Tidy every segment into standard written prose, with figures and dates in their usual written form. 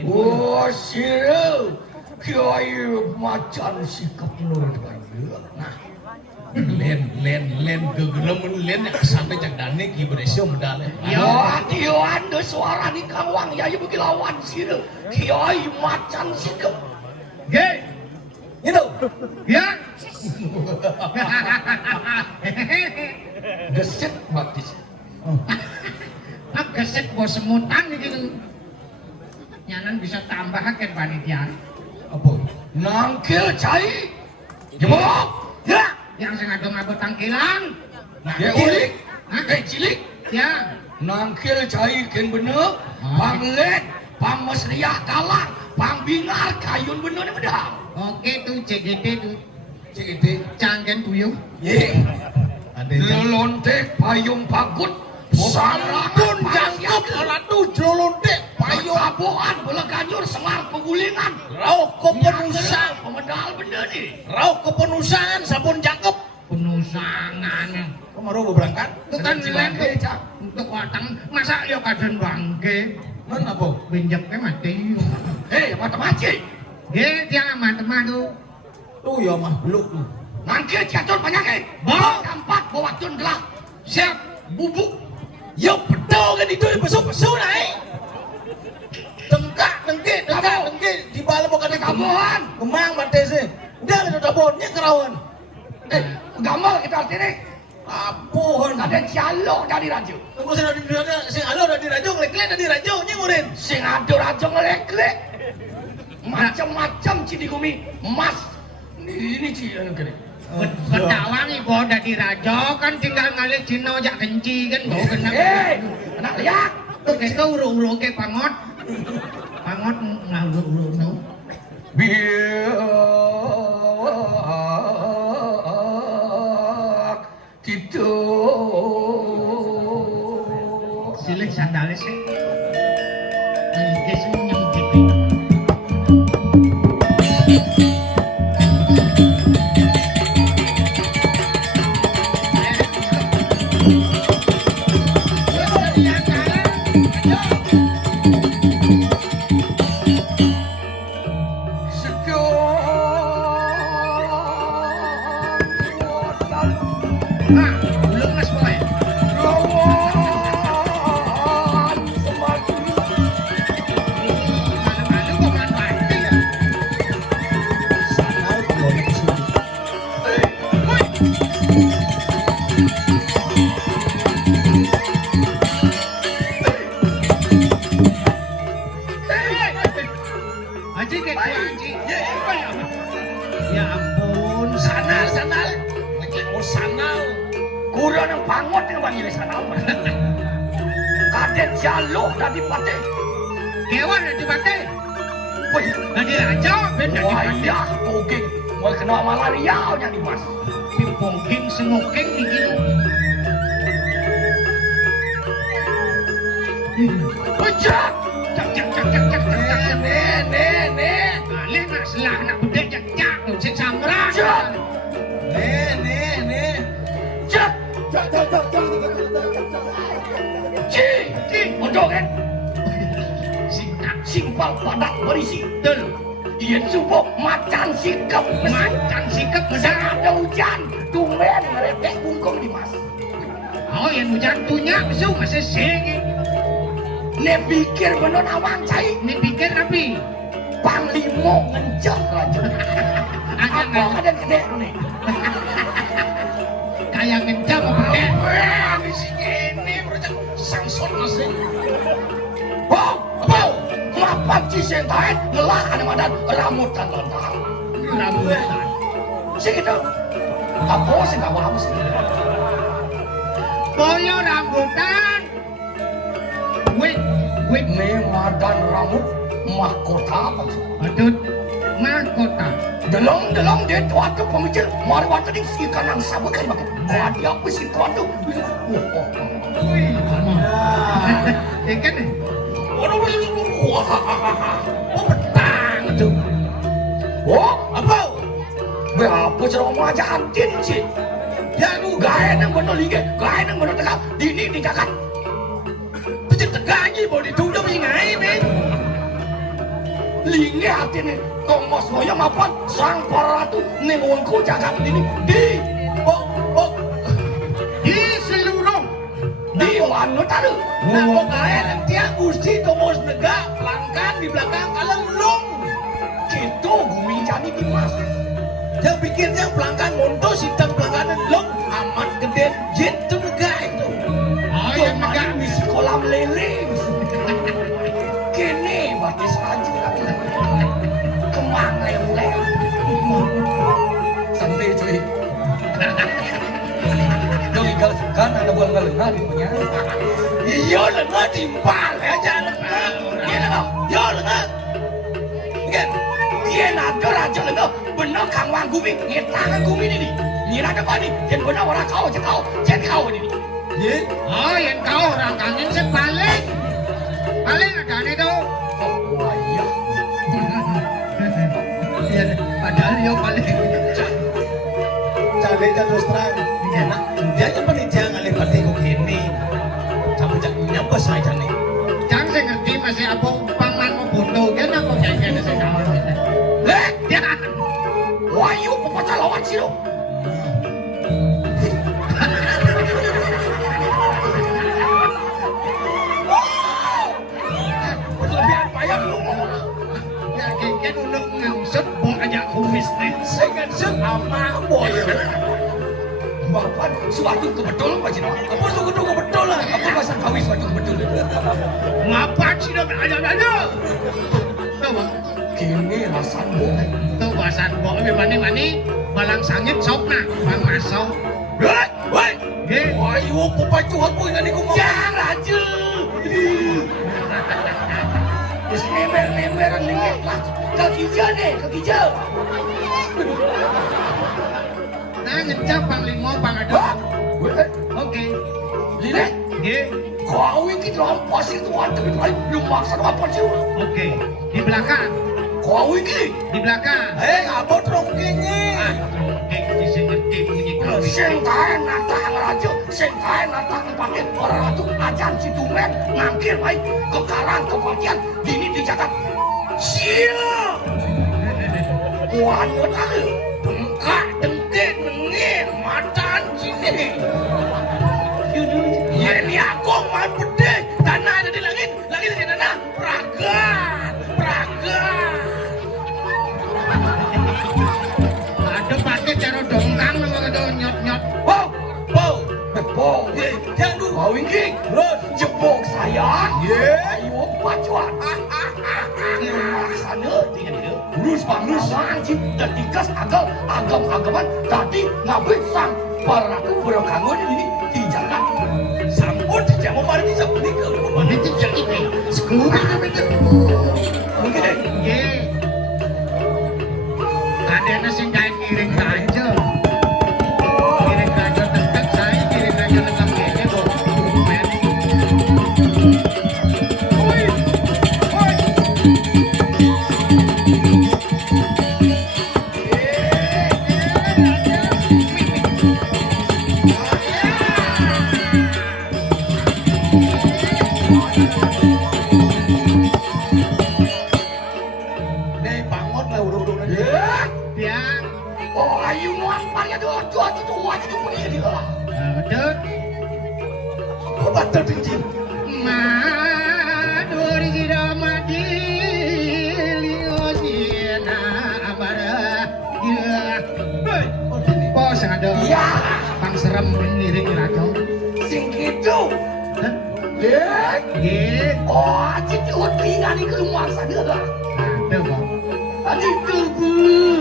Oh, sira kiai macan sikap nurut bayu. Nah, len gegelemen len sampai jak dane ki beresio medale. Ya, tioan de suara ni kawang ya ibu lawan sira. Kiai macan sikap. Ge. Itu. Ya. Geset baptis. Geset bos semutan gitu. Nyanan bisa tambahkan panitia. Apa? Nangkil cai. Jebok. Ya. Yang sengaja ngabot tangkilan. Nah, ya ulik. Cilik. Ya. Nangkil cai ken bener. Panglet, pamesriah kalah, pangbingar kayun bener ni medal. Oke tuh CGT tuh. CGT Cangken tuyul. Ye. Lelontek payung pagut. Sampun jangkep alatu jolontek payung aboan bola ganjur selar pegulingan. Rauh kepenusan pemedal bener nih. Rauh kepenusan sampun jangkep. Penusangan. Kemaru berangkat. Itu kan nilai untuk watang masa yo kaden bangke. Mana apa? Benjeknya mati. Hei, mata-maci. Dia tiang mata-mata tuh. Tuh ya mah beluk tuh. Nangkil catur penyakit. Bawa kampat bawa tun gelap. Siap bubuk. Ya betul kan itu pesu-pesu naik. Tengkak di bala bukan kabuan. Kemang batese. Udah ada dabonnya kerawan. Gamal kita artinya. Apuhon ada jalok dari rajo. Tunggu sing alo dari rajo ngelek-lek dari rajo nyengurin. Sing ado rajo ngelek-lek. Macam-macam cidi gumi emas. Ini cidi anu gede. Berdawangi bawa dari raja kan tinggal ngalih Cina jak kenci kan bawa kena. Anak lihat. Tuh kita urung-urung ke pangot. Pangot ngurung-urung tau. Biak gitu. Silih sandalis sih. Nangkis nyengkit. Ya ampun, Sanal. Sanal. Kurang yang pangot yang bagi sanal. Kadet jaluk dari pate. kewan dari pate. Wih, Dari raja, beda di pate. wah poging. Mau kena malaria nya di mas. Pimpongking sengokeng di gitu. Pejak. Cak. Nih. Alih nak selah nak bedek cak tuh sing samra. Cak. Nih. Cak. Ci. Bodoh kan? Simpal padat berisi. Betul. Ian subuh macan sikap. Macan sikap Sedang besar. ada hujan. Tumben ngerepek bungkong di mas. Oh yang hujan tunya besok masih sing. Ne pikir bener awang cai. Ini pikir tapi Panglimo ngencak aja. Apa ada gede nih? kayak kencang apa? Di sini ini berarti Samson masih. Wow. Kenapa ciseng tahan ngelah ada madan rambutan lontang. Rambutan. Segitu. Apa sih nggak paham sih? Boyo rambutan. Wait. Nih madan rambut mahkota apa sih? Aduh, mahkota. Delong dia tua tu pemikir marwah tadi si kanang sama kan makan. Kau dia apa sih kau tu? Wih, ikan nih. Oh betang tu. Oh apa? Berapa cerong aja antin sih? Ya lu gaya nang bener lige, gaya nang bener tegak. Dini dijakat. Pecik tegak aja boleh dituduh ingai men. linge atine Thomas Hoya mapan sang para ratu ning wengku jagat ini di Di seluruh di mana tahu nah pokoknya dia Gusti Thomas Negak pelanggan di belakang kaleng lung gitu bumi jadi Dimas yang pikirnya pelanggan monto sidang pelangganan lung amat gede gitu Negak itu Oh yang Negak negak misi kolam lele kene batis aja lagi kemang lele santai cuy dong igal kan ada buang galengah di punya iya lengah timbal aja lengah iya lengah iya lengah kan dia nado raja lengah benar kang wang gumi ngetangan gumi ini ngira ada apa nih dan benar orang kau aja kau jangan kau ini iya Oh yang kau orang kangen sepaling ada nih tuh wah iya Padahal yo paling cari terus terang enak dia aja penitia ngalih pati kok gini kamu jangan nyapa saya nih Jangan saya ngerti masih apa paman mau butuh kan aku kayaknya saya kawan ya wah yuk pepatah lawan sih lo kelebihan payah lu ya kayaknya untuk ngangsut buang aja kumis nih saya ngasih sama boy Bapak, suatu kebetulan Pak Cino. Apa suatu kebetulan? Apa pasang kawin suatu kebetulan? ngapa sih dong ada tuh Kini rasan boy. tuh bahasan boh mana balang sangit sok nak bang masuk Woi, Ge. wah, iwo pepacuan boy nggak ngomong. Jangan aja. Terus nemer-nemeran lengket lah. Kaki jauh. nah ngecap bang limo bang ada Wah, oke Lile, Ge. kau ini rampas itu ada lu maksa apa sih? Oke di belakang Kau ini, di belakang apa terong gini? oke di sini ngerti bunyi kawin Sing kae natang raja, sing kae natang pakai orang ratu ajan Situmen ngangkir baik kekaran kematian dini dijagat. Siap. Wano tahu, dengkak dengkit nengir macan sini. Ya ini aku main pede, tanah ada di langit ada di tanah. Peragat. ada pakai cara dongkang nama kata nyot Wow. Jangan dulu. Kau ini, jebok saya. Ayo pacuan. Sana tidak. Lurus anjing dan dikas agam-agaman tadi ngabit sang para ratu berkangun ini dijaga. Sampun tidak mau mari bisa beli ke rumah. ini tuh jadi sekubi namanya Mungkin Ye. Ada nasi kain kiring aja. Kiring aja tetap saya kiring aja tetap ini kok. Men. Nih bangun lah udah. Dia Oh ayo nuampangnya dua itu punya dia. betul. Obat tertinggi. Madur jiramadi liosina abara. Pos ada. Iya. Pang serem ngiring raja. Sing gitu. Hah? Ye. Oh, jadi tinggal di rumah sana lah. Ada kok. Tadi tuh.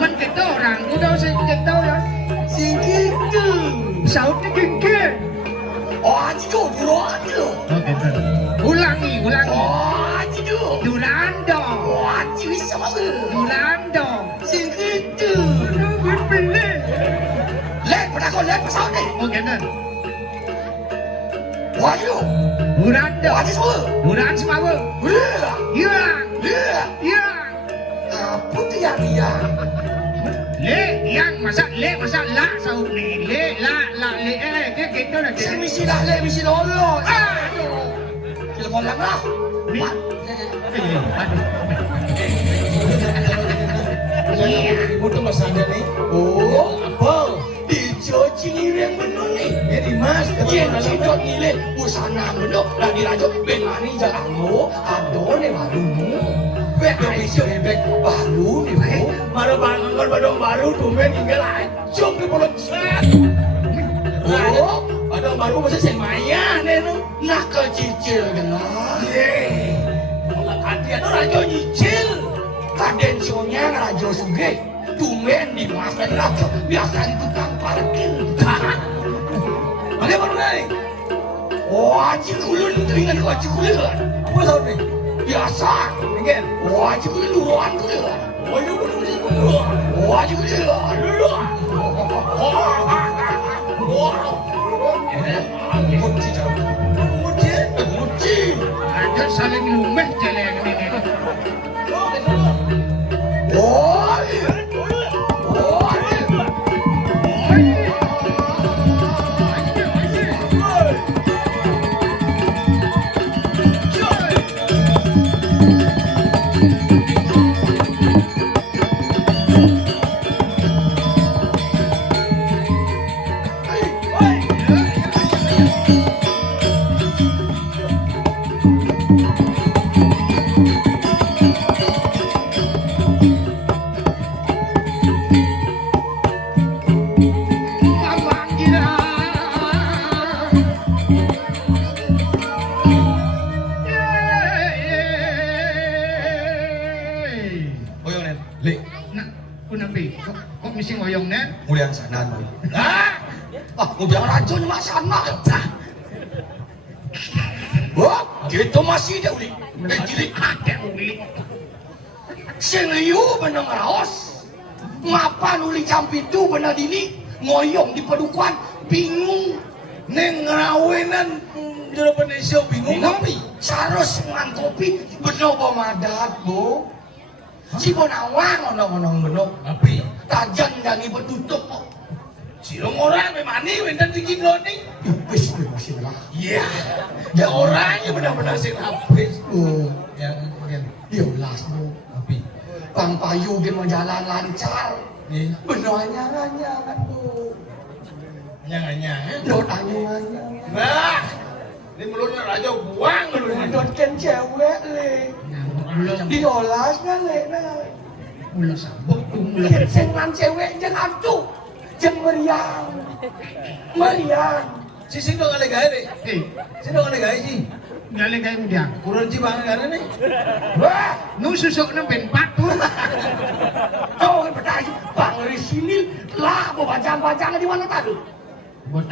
Men kita orang udah sing kita ya. Sing gitu. Sautnya gengge. Oh, jadi aja. Oh gitu. Ulangi. Oh, jadi. Durando. Oh, jadi sama. Durando. Sing gitu. Pilih. Lihat pada kau lihat pesawat ni. Oh gitu. Wah, you. Durando. Wah, semua. Duran semua. Hilang. Hilang. Apa tu yang dia? Yang masa la saut ni. La dia gitu lah. Si misi dah le, misi lolo. Aduh. Telepon lang lah. Ni. Mat. Aduh. Rajo milih busana ngono lagi Rajo ben mani jalan lo adone barumu ben aisyo bebek baru nih wae maro bangun badong baru tumben tinggal acung di pulau set oh badong baru masih semaya nenu nak kecicil genah mulai kadian Rajo nyicil kadensionya Rajo Sugih tumben di masa Rajo biasa tukang parkir bagaimana nih? Oh, aji kulun dengan aji kulun. Apa sahaja ni? Biasa. Mungkin. Oh, aji kulun luan kulun. Oh, you kulun luan. Oh, aji kulun luan. Muci jauh. Muci. Ada saling lumeh jalan ini. Oh, Mulian sana tu. Mulian Rajo ni mak sana. Wah, kita masih ada uli. Jadi ada uli. Sing liu benang raos. Ngapa uli campi tu benar dini ngoyong di padukuan bingung. Neng rawenan jalan Indonesia bingung kopi. Saros ngan kopi benar pemadat bu. Si bonawang onong benok api. Tajan jangi bertutup kok. Silong orang memani wendan bikin loning. Habis masih lah. Iya. Ya orangnya benar-benar sih habis. Ya mungkin. Dia ulas bu. Api. Bang Payu dia mau jalan lancar. Nih. Benar anyangan bu. Anyangan. Dot anyangan. Nah. Ini mulutnya Raja buang mulutnya. Dot kan cewek le. Diolas kan le. Mula sambut tu mula sengan cewek jangan tu jeng meriang si sing dong ale gawe si dong ale gawe si Ngale kayak mudiang. kurang ci bang gara ni Wah, nu susuk nang ben patu. oh betai bang dari sini lah bacang-bacang di mana tadi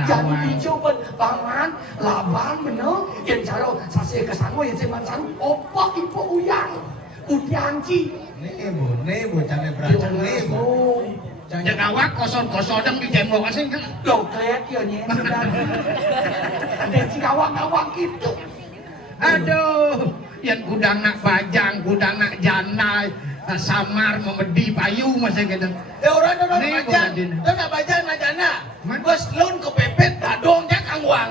jadi dicoba pangan laban bener yang caro sase kesano yang seman saru opak ipo uyang udianci Nih bocah beracang nih. Jangan awak kosong-kosong di tembok asing kan. Lo kret ya nye. Ada si awak-awak gitu. Aduh, yang gudang nak bajang, gudang nak janai, samar memedi payu masih gitu. Ya orang bajang, nak bajang nak jana. Bos loan kepepet, dadong jangan uang.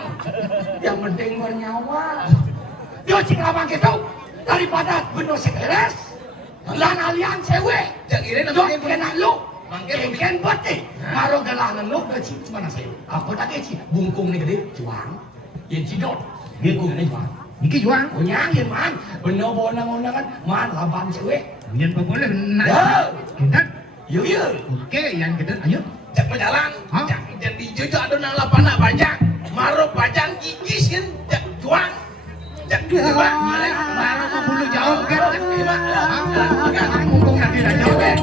Yang penting bernyawa. Yo cik labang gitu daripada bener sekeres. Lan alian cewek, jangan iri namanya kena lu, keken putih, ngaruh gelangan lu ke cik mana saya? Apa tak kecil? Bungkung ni gede, juang, yang cidot, bungkung ni juang. Iki juang, punya yang man, bener bonang-bonangan, man laban cewek. Yang boleh nak, kita, yo. Oke, yang kita, ayo, cak berjalan, cak jadi jujur ada nang lapan nak bajang, maruh bajang gigis kan, cak juang. Coba, baru mau bulu jauh kan? Mumpung nanti dah jauh kan?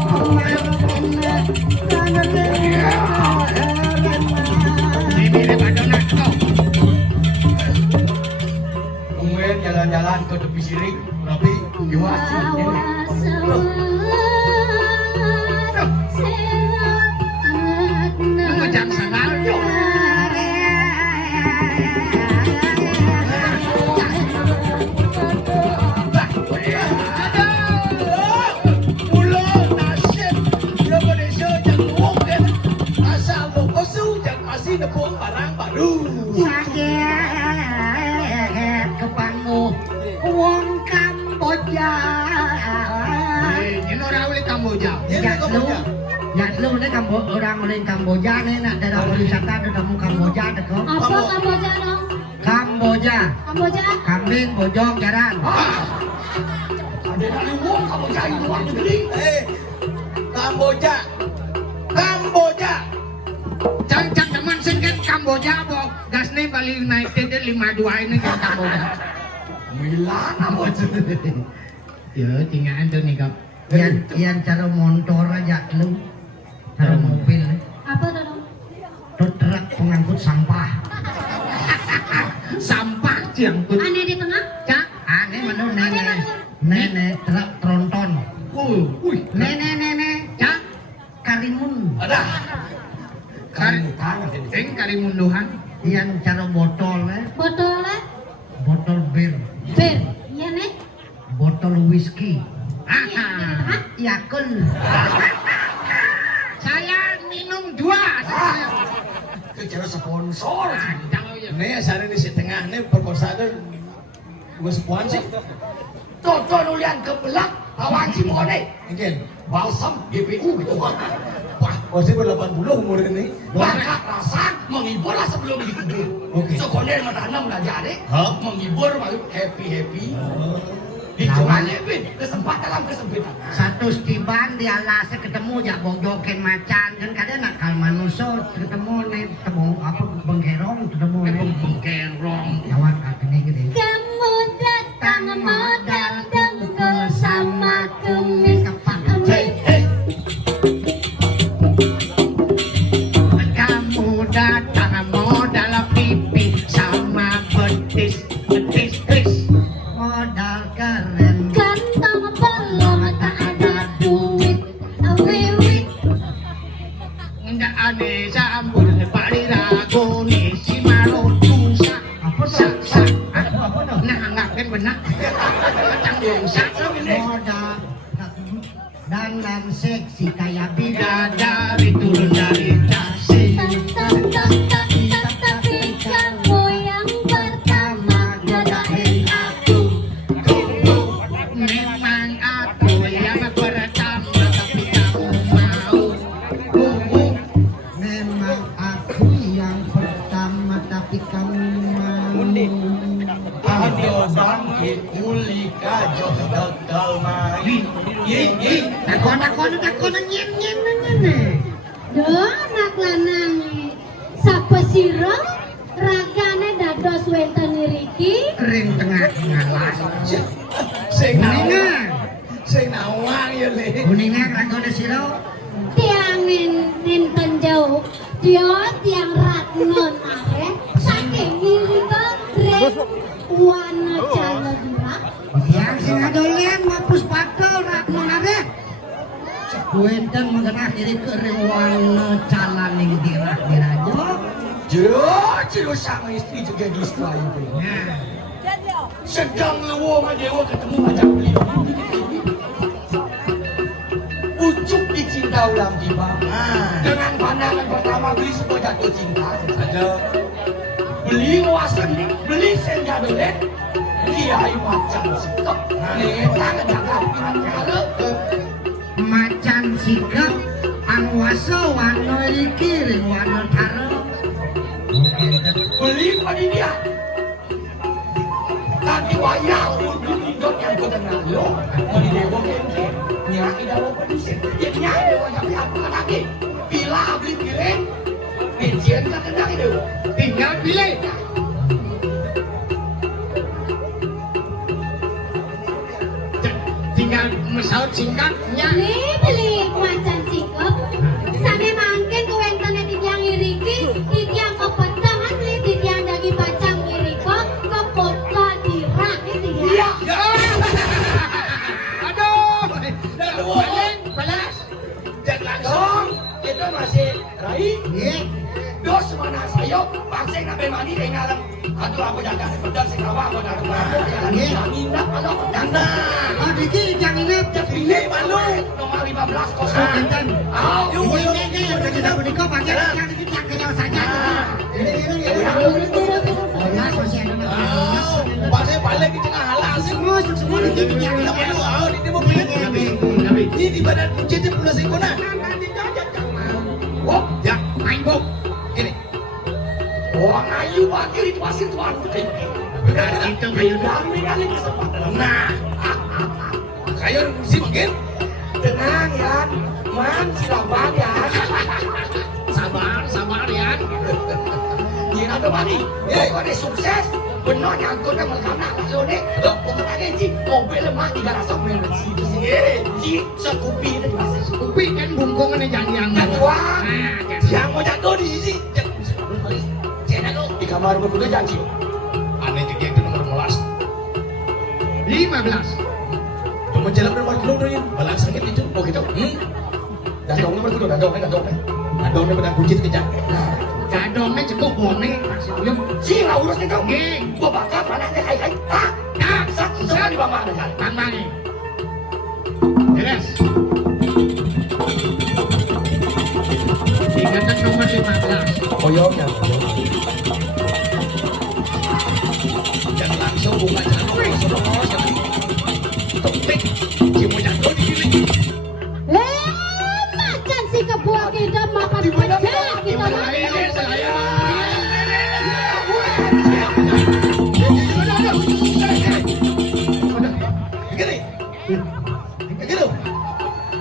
Ini mirip ada nak kau. Kemudian jalan-jalan ke tepi siring, tapi gimana sih? Macam sana tu. Nepung barang baru. Sakit kepanggu wong Kamboja. Ini orang oleh Kamboja. Nhạc lu đấy orang oleh Kamboja nih nak daerah wisata ketemu Kamboja dekat. Apa Kamboja dong? Kamboja. Kamboja. Kambing bojong jarang. Ada dari wong Kamboja di luar negeri. Kamboja. Kamboja. Cang teman singkat Kamboja bo gasne Bali United 5-2 ini kan Kamboja. Milan Kamboja. Ya tinggal tuh nih kap. Yan cara motor aja lu. Cara mobil. Apa tuh? Truk pengangkut sampah. Sampah diangkut. Aneh di tengah? Cak. Aneh mana nenek truk tronton. Nenek Cak. karimun. Ada. Karimunduhan. Yan cara botol Botolnya? botol bir, Bir. Iya nih. botol whisky. Iya, di tengah. Yakun. Saya minum 2. Kejar sponsor. Tahu ya. Nih asal di tengah nih perkosaan gue sponsor. Toto nulian kebelah lawan si Mone. Mungkin. Balsam GPU gitu. Wah, masih ber-80 umur ini. Bakat rasa menghibur lah sebelum dikubur. Oke. Sekolah menanam nggak jadi. Hah? Menghibur malu happy. Dijualnya pin kesempatan dalam kesempitan. Satu stiban di alasnya ketemu jak bojokin macan kan kadang nakal manusia ketemu nih ketemu apa bengkerong ketemu nih Bengkerong. jawab katanya gini. Kamu datang modal dengkul sama kemis. Hey. Kamu datang modal pipi sama betis. Modal keren Kantong belum tak ada duit. Wiwi. Nggak ada sambut pari ragu nih si marotusa. apa Sak tuh? sak. Apa tuh? Nah nggak kan benar. Tanggung sak ini. Modal dan seksi kayak bidadari. Bidadari turun dari taksi. Tapi kamu yang pertama godain aku. Memang aku yang pertama tapi kamu mau. Memang aku yang pertama tapi kamu mau. Adio bangkit uli kajo tegal mari. Takon nyen. Duh, anak lanang sapa sira ragane dados wenten niriki. Ring tengah ngalas. Kuningan. Sing nawang ya le. Kuningan ragone siro. Tiangin ninten jauh. Tiang ratnon are saking nirika ring wana caledura. Yang sing adolen mapus pato rakmon ade. Kuenten mengenah diri ke rewana calaning dirah dirajo. Jero sama istri juga dusta itu. Sedang lewo sama dewa ketemu macam beli. Ucuk dicinta ulang tiba. Dengan pandangan pertama beli semua jatuh cinta. Ada. Beli wasen, beli senjadolet. Kiai macam sikap. Nih tangan jangan pinang kala. Macan sikap anwasa warna iki ring warna taro. Beli pada dia. Tadi wayang untuk hidup yang kau kenal lo. Mau di dewa kente. Nyai dawa produsen. Ya nyai dewa tapi apa lagi? Bila beli piring. Pijian kan tendang itu. Tinggal pilih. Tinggal mesaut singkatnya. Beli macan sikap. Sane mangkin kuwentene tiang iriki, tiang kepetangan beli tiang daging pacang iriko, kekota dirah Iya. Aduh. Balas. Dan langsung kita masih Rai. Dos mana sayo, pakseng nabe mani dengan aduh aku jaga pedang sing awak aku nak nginap kalau dana. Oh diki jangan ingat. Pilih malu nomor 15 kosan. Kinten. Ayo, Ini udah kita berdiko pakai yang dikit yang kenyal saja. Mas masih ada. Pasnya balik di tengah halang sih. Semua dikit yang Kita perlu di mau pilih. Ini di badan kunci pulau singkona. Wop, Ya, main bok. Ini. orang ayu kiri itu hasil tuan. Nah, itu kayu Kali kesempatan. Nah, kayu sih makin. Tenang ya, man silaban ya. sabar ya. Yang ada mani, pokoknya sukses. Benar nyangkut sama karena kasone. Pokoknya ji, mobil lemah 300 mil ji, sekupi itu bahasa. Upi kan bungkungan yang yang. Tuan, Yang mau jatuh di sini. Jangan aku. di kamar berkuda janji. Aneh juga itu nomor 15. Cuma jalan berapa kilo dong ya? Balang sakit itu. Oh gitu. Dadongnya berkuda, dadongnya. Adongnya pedang kunci kejang. Gadongnya cukup bone. Yuk. Si lah urus itu. Nggih. Gua bakal panahnya kayak ah. Ah, Sama di bawah ada kan. Bang. Beres. Ingatan nomor 15. Koyoknya. Jangan langsung buka jalan. Jangan. Topik. Si mau jatuh di sini. Macan si kebuah kita makan pecah kita makan. Gini. Gitu.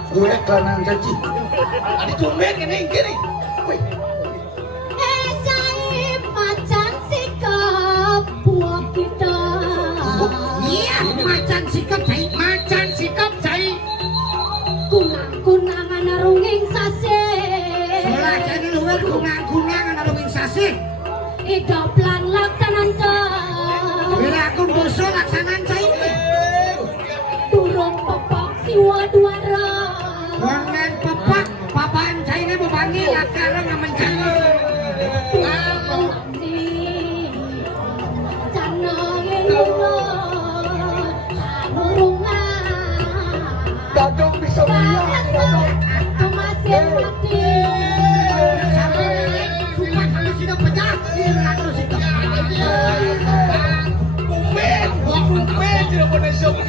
Gue kelanan janji. Ada tumben gini. Wih. Cai macan si kebuah kita. Iya, macan sikap cai. Macan sikap cai. Kunang-kunangan narunging sase. Solah jadi luar kunang-kunang ana rubing sasih. Idoplan laksanan ke. Bila aku dosa laksanaan cai ini. Durung pepok siwa duara. Wangan pepak, papan cai ini bebangi lakarang ngamen cai. Dadong bisa melihat. Dadong. Cuma kalau sudah pecah, kalau sudah. Tumben. Tidak boleh sok.